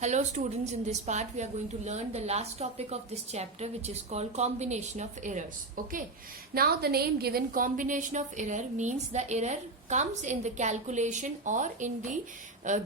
Hello students, in this part we are going to learn the last topic of this chapter, which is called combination of errors. Okay. Now the name given, combination of error, means the error comes in the calculation or in the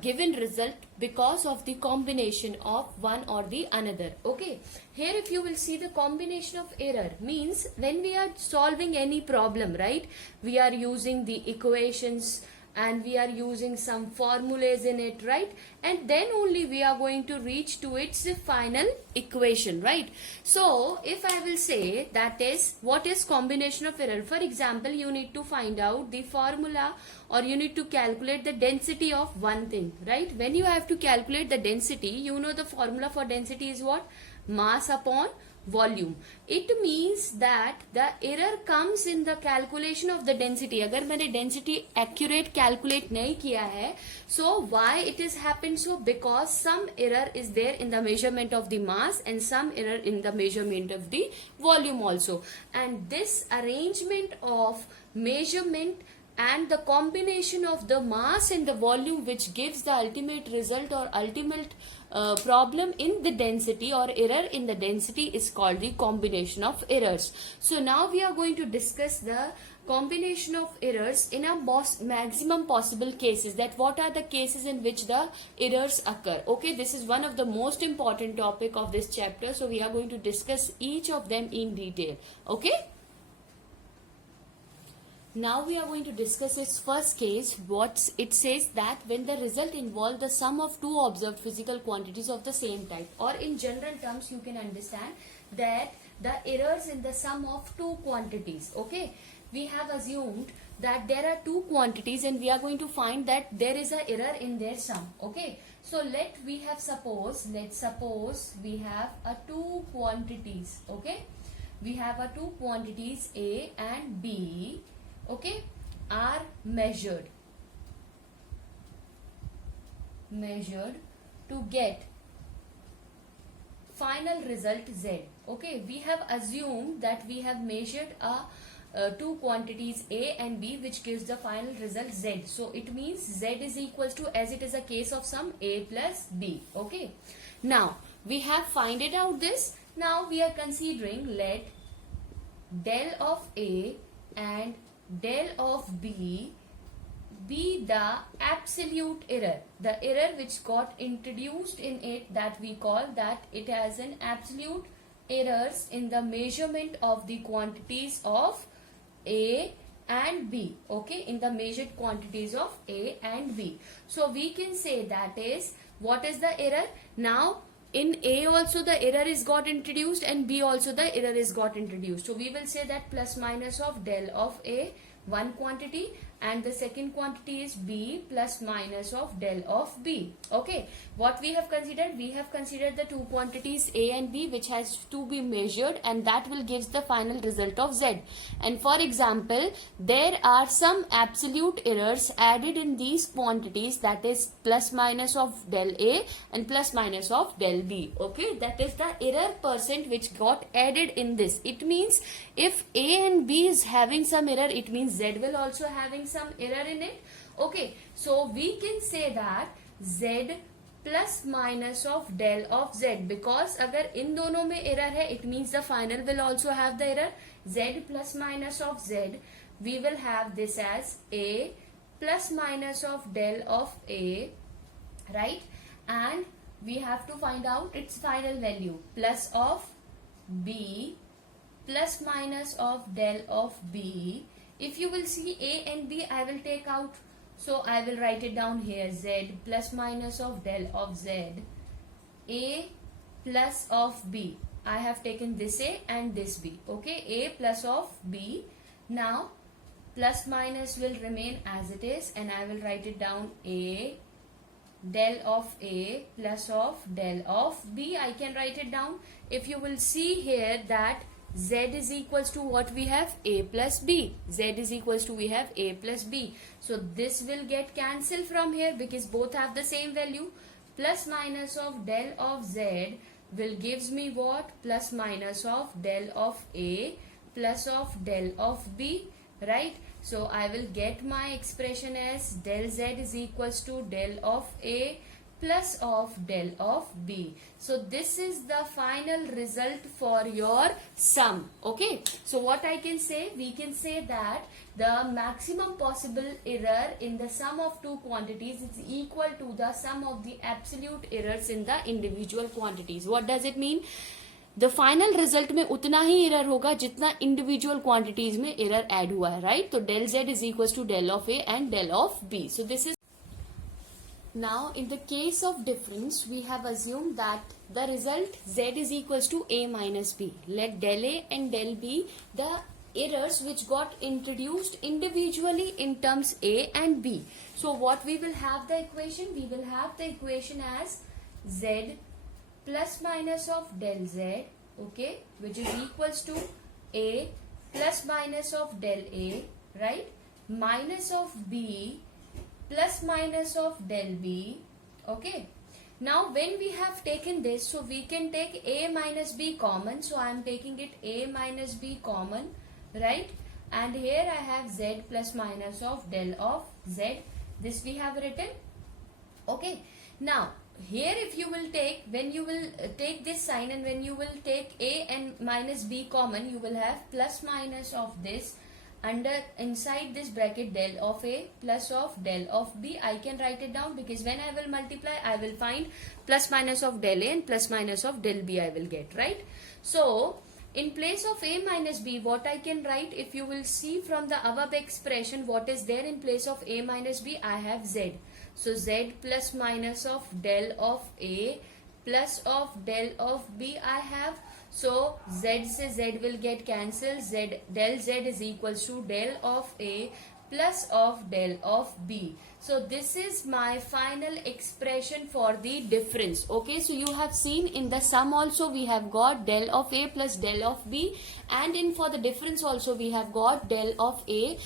given result because of the combination of one or the another. Okay. Here if you will see, the combination of error means when we are solving any problem, right? We are using the equations and we are using some formulas in it, right? And then only we are going to reach to its final equation, right? So if I will say, that is, what is combination of error? For example, you need to find out the formula, or you need to calculate the density of one thing, right? When you have to calculate the density, you know the formula for density is what? Mass upon volume. It means that the error comes in the calculation of the density. अगर मैंने density accurate calculate नहीं किया है, so why it is happened? So because some error is there in the measurement of the mass and some error in the measurement of the volume also. And this arrangement of measurement and the combination of the mass and the volume, which gives the ultimate result or ultimate problem in the density or error in the density, is called the combination of errors. So now we are going to discuss the combination of errors in a maximum possible cases. That what are the cases in which the errors occur? Okay, this is one of the most important topic of this chapter, so we are going to discuss each of them in detail. Okay. Now we are going to discuss its first case. What it says, that when the result involves the sum of two observed physical quantities of the same type, or in general terms you can understand that the errors in the sum of two quantities. Okay, we have assumed that there are two quantities and we are going to find that there is an error in their sum. Okay, so let's suppose we have a two quantities. Okay, we have a two quantities A and B, okay, are measured to get final result Z. Okay, we have assumed that we have measured two quantities A and B, which gives the final result Z. So it means Z is equals to, as it is a case of sum A plus B. Okay, now we have finded out this. Now we are considering, let del of A and del of B be the absolute error, the error which got introduced in it, that we call that it has an absolute errors in the measurement of the quantities of A and B. Okay, in the measured quantities of A and B. So we can say that is, what is the error? Now in A also the error is got introduced, and B also the error is got introduced. So we will say that plus minus of del of A, one quantity, and the second quantity is B plus minus of del of B. Okay, what we have considered? We have considered the two quantities A and B, which has to be measured, and that will give the final result of Z. And for example, there are some absolute errors added in these quantities, that is plus minus of del A and plus minus of del B. Okay, that is the error percent which got added in this. It means if A and B is having some error, it means Z will also having some error in it. Okay, so we can say that Z plus minus of del of Z, because अगर इन दोनों में error है, it means the final will also have the error. Z plus minus of Z, we will have this as A plus minus of del of A, right? And we have to find out its final value, plus of B plus minus of del of B. If you will see A and B, I will take out. So I will write it down here. Z plus minus of del of Z. A plus of B. I have taken this A and this B. Okay, A plus of B. Now plus minus will remain as it is, and I will write it down A del of A plus of del of B. I can write it down. If you will see here that Z is equals to what we have? A plus B. Z is equals to, we have A plus B. So this will get cancelled from here because both have the same value. Plus minus of del of Z will gives me what? Plus minus of del of A plus of del of B, right? So I will get my expression as del Z is equals to del of A plus of del of B. So this is the final result for your sum. Okay. So what I can say? We can say that the maximum possible error in the sum of two quantities is equal to the sum of the absolute errors in the individual quantities. What does it mean? The final result में उतना ही error होगा जितना individual quantities में error add हुआ है, right? तो del z is equals to del of A and del of B. So this is. Now in the case of difference, we have assumed that the result z is equals to A minus B. Let del A and del B the errors which got introduced individually in terms A and B. So what we will have the equation? We will have the equation as z plus minus of del z, okay, which is equals to A plus minus of del A, right, minus of B plus minus of del B, okay. Now when we have taken this, so we can take A minus B common, so I am taking it A minus B common, right, and here I have z plus minus of del of z. This we have written, okay. Now here if you will take, when you will take this sign and when you will take A and minus B common, you will have plus minus of this under inside this bracket del of A plus of del of B. I can write it down because when I will multiply, I will find plus minus of del A and plus minus of del B I will get, right? So in place of A minus B, what I can write, if you will see from the above expression, what is there in place of A minus B, I have z. So z plus minus of del of A plus of del of B I have. So z se z will get cancelled. Z del z is equals to del of A plus of del of B. So this is my final expression for the difference. Okay, so you have seen in the sum also we have got del of A plus del of B, and in for the difference also we have got del of A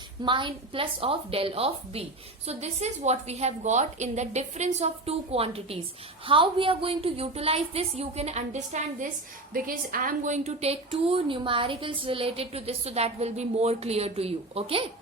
plus of del of B. So this is what we have got in the difference of two quantities. How we are going to utilize this, you can understand this because I am going to take two numericals related to this, so that will be more clear to you. Okay.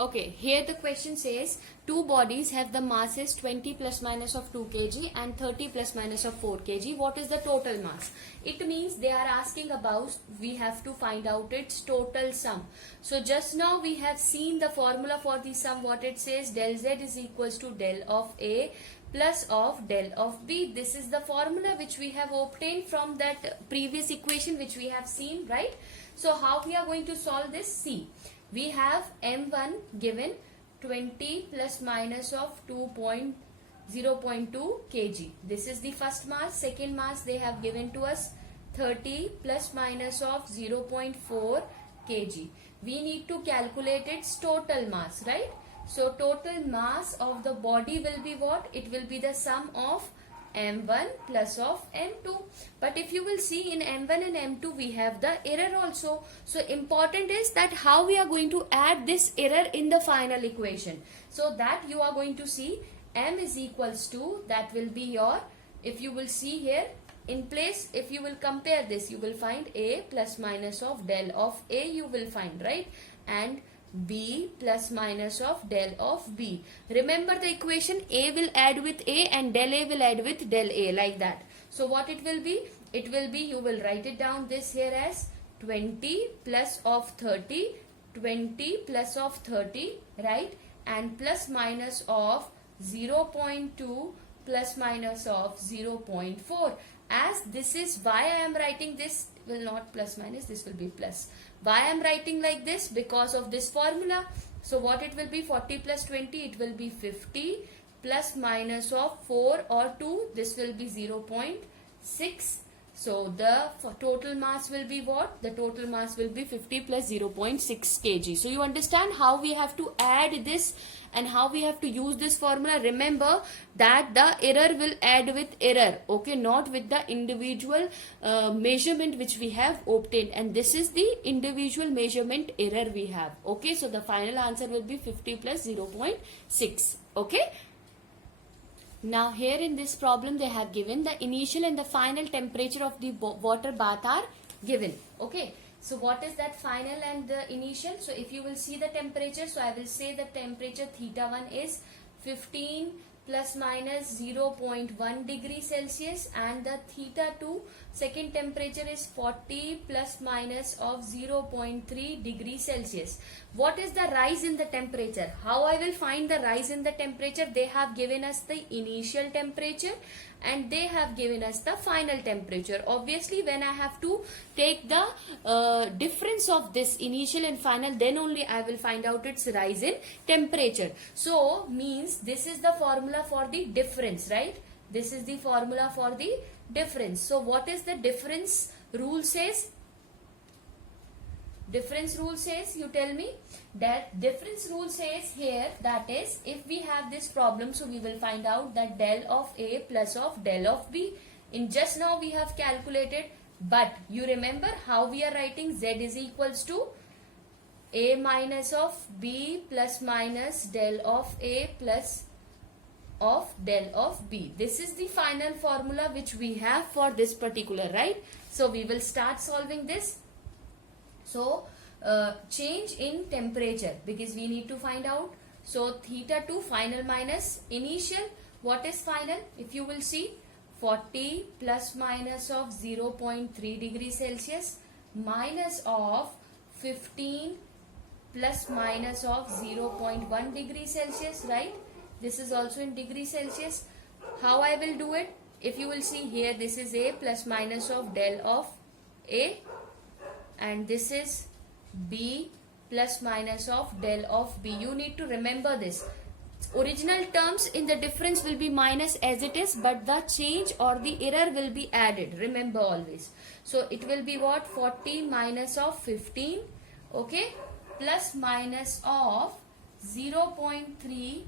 Okay, here the question says two bodies have the masses 20 plus minus of 2 kg and 30 plus minus of 4 kg. What is the total mass? It means they are asking about, we have to find out its total sum. So just now we have seen the formula for the sum. What it says, del z is equals to del of A plus of del of B. This is the formula which we have obtained from that previous equation which we have seen, right? So how we are going to solve this? See. We have M1 given 20 plus minus of 0.2 kg. This is the first mass. Second mass they have given to us 30 plus minus of 0.4 kg. We need to calculate its total mass, right? So total mass of the body will be what? It will be the sum of M1 plus of M2. But if you will see in M1 and M2 we have the error also. So important is that how we are going to add this error in the final equation. So that you are going to see M is equals to, that will be your, if you will see here in place, if you will compare this, you will find A plus minus of del of A you will find, right? And B plus minus of del of B. Remember the equation, A will add with A and del A will add with del A, like that. So what it will be? It will be, you will write it down this here as 20 plus of 30, 20 plus of 30, right? And plus minus of 0.2 plus minus of 0.4. As this is why I am writing this, will not plus minus, this will be plus. Why I am writing like this? Because of this formula. So what it will be? 40 plus 20, it will be 50 plus minus of 4 or 2, this will be 0.6. So the total mass will be what? The total mass will be 50 plus 0.6 kg. So you understand how we have to add this and how we have to use this formula. Remember that the error will add with error, okay, not with the individual measurement which we have obtained, and this is the individual measurement error we have. Okay, so the final answer will be 50 plus 0.6. Okay. Now here in this problem they have given the initial and the final temperature of the water bath are given. Okay. So what is that final and the initial? So if you will see the temperature, so I will say the temperature theta 1 is 15 plus minus 0.1 degree Celsius, and the theta 2 second temperature is 40 plus minus of 0.3 degree Celsius. What is the rise in the temperature? How I will find the rise in the temperature? They have given us the initial temperature and they have given us the final temperature. Obviously, when I have to take the difference of this initial and final, then only I will find out its rise in temperature. So means this is the formula for the difference, right? This is the formula for the difference. So what is the difference rule says? Difference rule says, you tell me. That difference rule says here, that is, if we have this problem, so we will find out that del of A plus of del of B. In just now we have calculated, but you remember how we are writing? Z is equals to A minus of B plus minus del of A plus of del of B. This is the final formula which we have for this particular, right? So we will start solving this. So change in temperature, because we need to find out. So theta 2 final minus initial. What is final? If you will see, 40 plus minus of 0.3 degree Celsius minus of 15 plus minus of 0.1 degree Celsius, right? This is also in degree Celsius. How I will do it? If you will see here, this is A plus minus of del of A, and this is B plus minus of del of B. You need to remember this. Original terms in the difference will be minus as it is, but the change or the error will be added. Remember always. So it will be what? 40 minus of 15, okay, plus minus of 0.3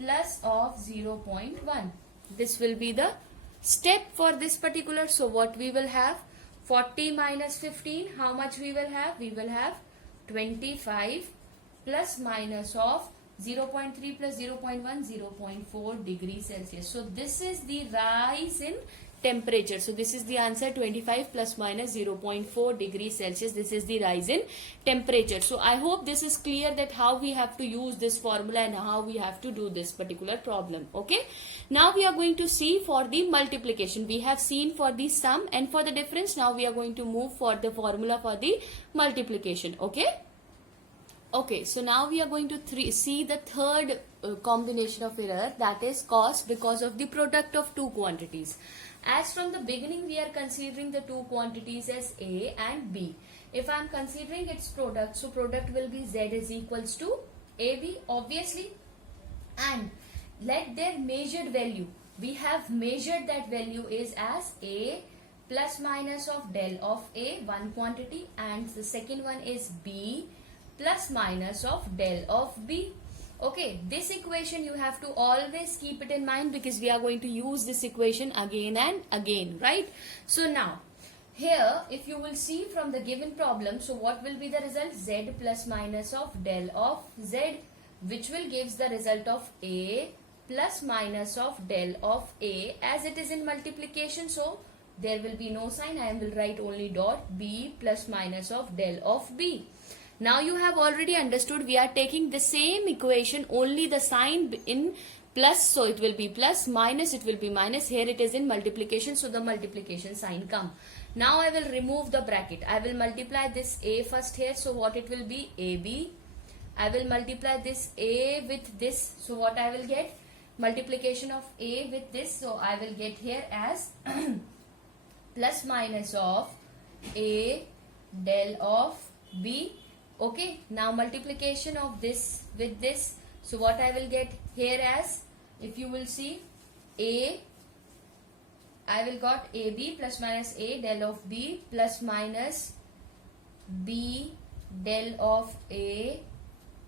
plus of 0.1. This will be the step for this particular. So what we will have? 40 minus 15, how much we will have? We will have 25 plus minus of 0.3 plus 0.1, 0.4 degrees Celsius. So this is the rise in temperature. So this is the answer, 25 plus minus 0.4 degrees Celsius. This is the rise in temperature. So I hope this is clear that how we have to use this formula and how we have to do this particular problem. Okay. Now we are going to see for the multiplication. We have seen for the sum and for the difference. Now we are going to move for the formula for the multiplication. Okay. Okay, so now we are going to see the third combination of error, that is caused because of the product of two quantities. As from the beginning we are considering the two quantities as A and B. If I am considering its product, so product will be Z is equals to AB obviously, and let their measured value, we have measured that value is as A plus minus of del of A, one quantity, and the second one is B plus minus of del of B. Okay, this equation you have to always keep it in mind, because we are going to use this equation again and again, right? So now here if you will see from the given problem, so what will be the result? Z plus minus of del of Z, which will gives the result of A plus minus of del of A, as it is in multiplication, so there will be no sign. I will write only dot. B plus minus of del of B. Now you have already understood we are taking the same equation, only the sign in plus, so it will be plus, minus it will be minus. Here it is in multiplication, so the multiplication sign come. Now I will remove the bracket. I will multiply this A first here, so what it will be? AB. I will multiply this A with this, so what I will get? Multiplication of A with this, so I will get here as plus minus of A del of B. Okay, now multiplication of this with this, so what I will get here as, if you will see, A, I will got AB plus minus A del of B plus minus B del of A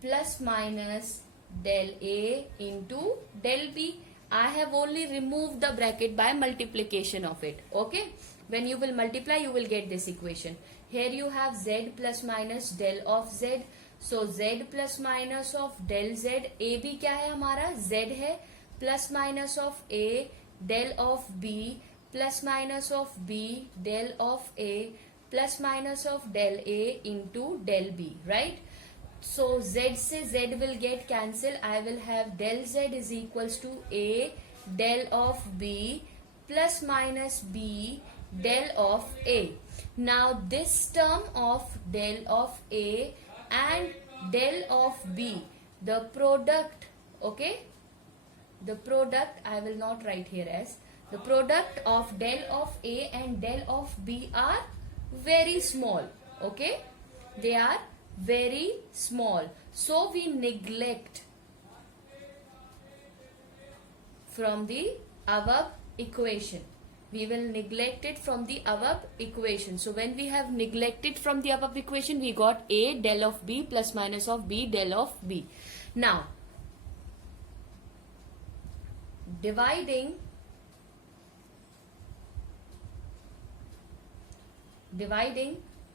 plus minus del A into del B. I have only removed the bracket by multiplication of it. Okay, when you will multiply you will get this equation. Here you have Z plus minus del of Z. So Z plus minus of del Z. AB क्या है हमारा? Z है. Plus minus of A del of B plus minus of B del of A plus minus of del A into del B. Right? So Z से Z will get cancel. I will have del Z is equals to A del of B plus minus B del of A. Now this term of del of A and del of B, the product, okay, the product I will not write here as, the product of del of A and del of B are very small, okay, they are very small. So we neglect from the above equation. We will neglect it from the above equation. So when we have neglected from the above equation, we got A del of B plus minus of B del of B. Now, dividing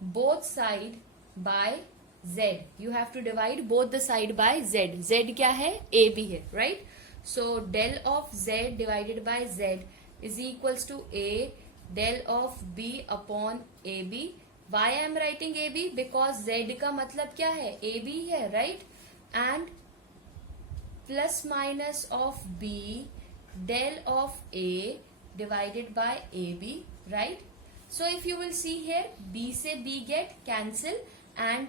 both side by Z. You have to divide both the side by Z. Z क्या है? AB है, right? So del of Z divided by Z is equals to A del of B upon AB. Why I am writing AB? Because Z का मतलब क्या है? AB है, right? And plus minus of B del of A divided by AB, right? So if you will see here, B से B get cancel and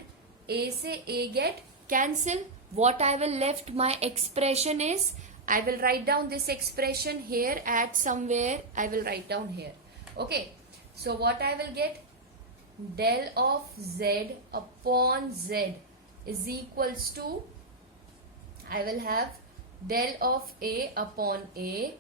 A से A get cancel. What I will left my expression is, I will write down this expression here at somewhere. I will write down here. Okay. So what I will get? Del of Z upon Z is equals to, I will have del of A upon A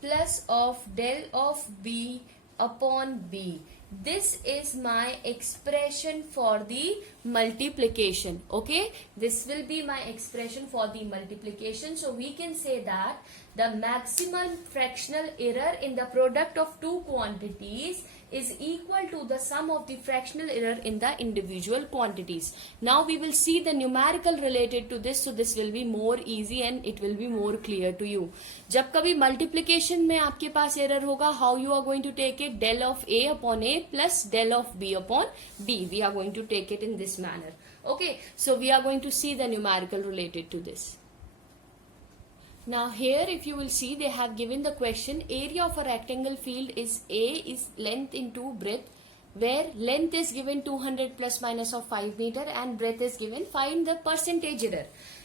plus of del of B upon B. This is my expression for the multiplication. Okay, this will be my expression for the multiplication. So we can say that the maximum fractional error in the product of two quantities is equal to the sum of the fractional error in the individual quantities. Now we will see the numerical related to this, so this will be more easy and it will be more clear to you. जब कभी multiplication में आपके पास error होगा, how you are going to take it? Del of A upon A plus del of B upon B. We are going to take it in this manner. Okay, so we are going to see the numerical related to this. Now here if you will see, they have given the question, area of a rectangle field is A is length into breadth, where length is given 200 plus minus of 5 meter and breadth is given. Find the percentage error.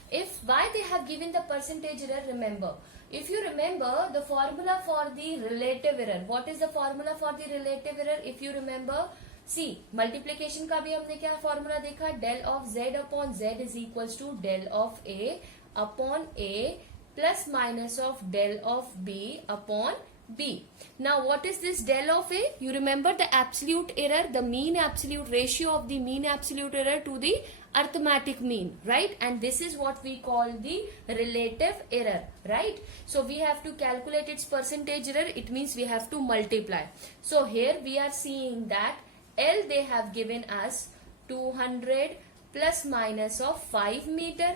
If why they have given the percentage error, remember. If you remember the formula for the relative error, what is the formula for the relative error? If you remember, see multiplication का भी हमने क्या formula देखा, del of Z upon Z is equals to del of A upon A plus minus of del of B upon B. Now what is this del of A? You remember the absolute error, the mean absolute ratio of the mean absolute error to the arithmetic mean, right? And this is what we call the relative error, right? So we have to calculate its percentage error. It means we have to multiply. So here we are seeing that L they have given us 200 plus minus of 5 meter.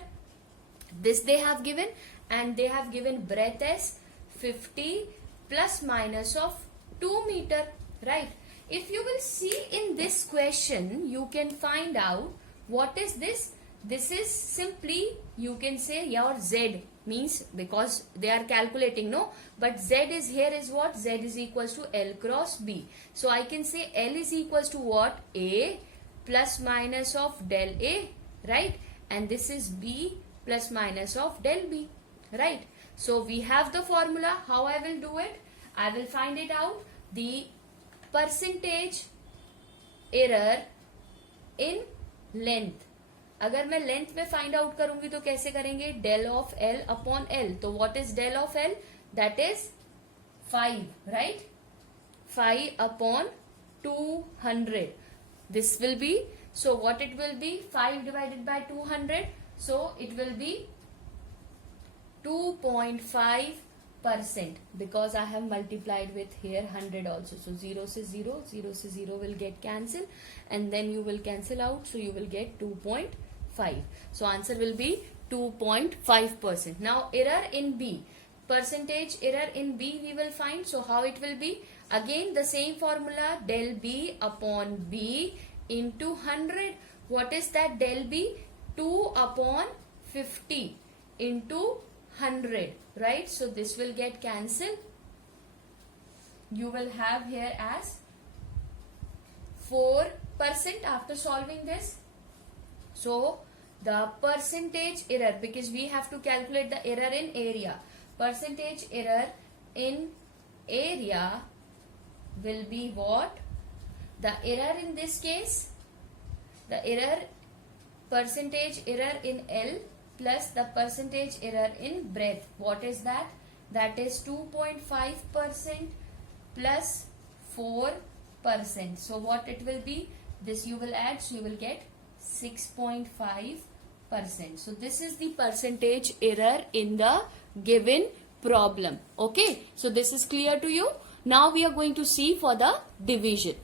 This they have given, and they have given breadth as 50 plus minus of 2 meter, right? If you will see in this question, you can find out what is this. This is simply, you can say your Z means, because they are calculating, no, but Z is here is what? Z is equals to L cross B. So I can say L is equals to what? A plus minus of del A, right? And this is B plus minus of del B, right? So we have the formula. How I will do it? I will find it out. The percentage error in length. अगर मैं length में find out करूंगी तो कैसे करेंगे? Del of L upon L. तो what is del of L? That is 5, right? 5 upon 200. This will be, so what it will be? 5 divided by 200. So it will be 2.5%, because I have multiplied with here 100 also. So 0 से 0, 0 से 0 will get cancelled, and then you will cancel out. So you will get 2.5. So answer will be 2.5%. Now error in B, percentage error in B we will find. So how it will be? Again the same formula, del B upon B into 100. What is that del B? 2/50 into 100, right? So this will get cancelled. You will have here as 4% after solving this. So the percentage error, because we have to calculate the error in area, percentage error in area will be what? The error in this case, the error, percentage error in L plus the percentage error in breadth. What is that? That is 2.5% plus 4%. So what it will be? This you will add, so you will get 6.5%. So this is the percentage error in the given problem. Okay, so this is clear to you. Now we are going to see for the division.